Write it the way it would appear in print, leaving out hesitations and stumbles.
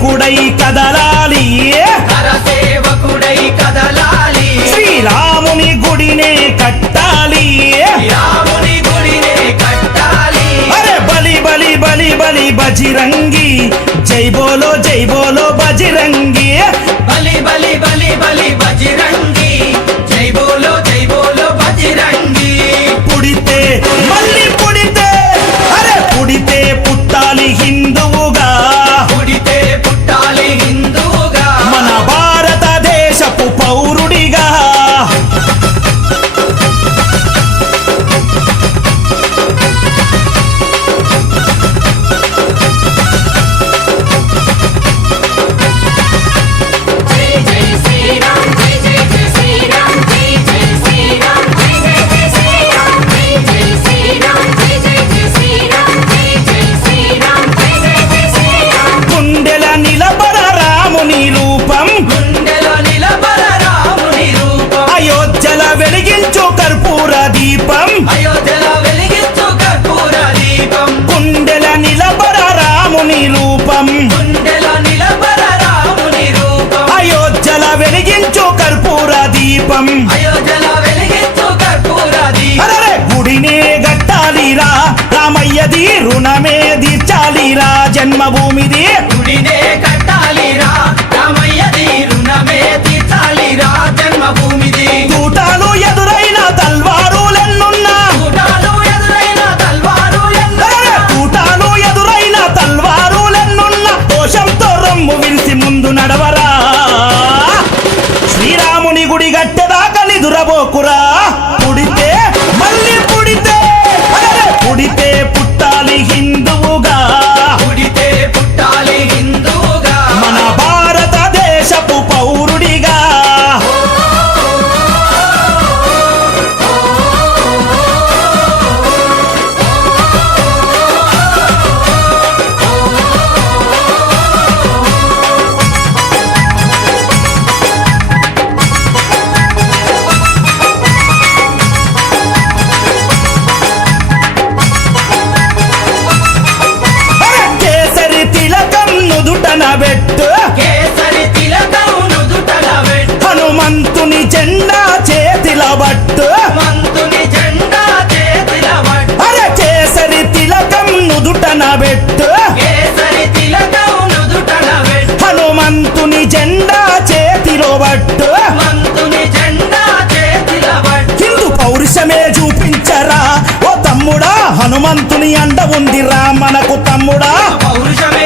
సేవకుడై కదలాలి సేవకుడై కదలాలి శ్రీరాముని గుడినే కట్టాలి రాముని గుడినే కట్టాలి అరే బలి బలి బలి బలి బజిరంగి జై బోలో బజిరంగి బలి బలి బలి బలి బజిరంగి జై బోలో బజిరంగి పుడితే మళ్ళీ పుడితే అరే పుడితే పుట్టాలి హిందువుగా పుడితే పుట్టాలి హిందువుగా మన భారతదేశపు పౌరుడిగా గుండెల నిలబడ రాముని రూపం గుండెలో నిలబడ రాముని రూపం అయోధ్యల వెలిగించు కర్పూర దీపం అయోధ్యలో వెలిగించు కర్పూర దీపం గుండెల నిలబడ రాముని రూపం గుండెలో నిలబడ రాముని రూపం అయోధ్యల వెలిగించు కర్పూర దీపం అయోధ్యలో వెలిగించు కర్పూర దీపం అరే గుడినే గట్టాలిరా రామయ్యది రుణమే తీర్చాలిరా జన్మభూమిది గుడినే కట్టాలిరా రామయ్యది రుణమే తీర్చాలిరా జన్మభూమిది తూటాలు ఎదురైన తల్వారులెన్నున్నా కూటాలు ఎదురైన తల్వారు అరే తూటాలు ఎదురైన తల్వారులెన్నున్నా దోషంతో రొమ్ము విరిసి ముందు నడవరా శ్రీరాముని గుడి గట్టెదాకా నిదురబోకురా పుడితే మళ్ళీ పుడితే అరే పుడితే పుట్టాలి హిందువుగా పుడితే పుట్టాలి హిందువుగా మన భారతదేశపు పౌరుడిగా అరే కేసరి తిలకం నుదుటన పెట్టు కేసరి తిలకం నుదుటన పెట్టు హనుమంతుని జెండా చేతిల బట్టు మంతుని జెండా చేతిల పట్టు అరే కేసరి తిలకం నుదుటన పెట్టు కేసరి తిలకం నుదుటన పెట్టు హనుమంతుని జెండా చేతిలో బట్టు మంతుని జెండా చేతిల పట్టు హిందూ పౌరుషమే చూపించరా ఓ తమ్ముడా హనుమంతుని అండ ఉందిరా మనకు తమ్ముడా పౌరుషమే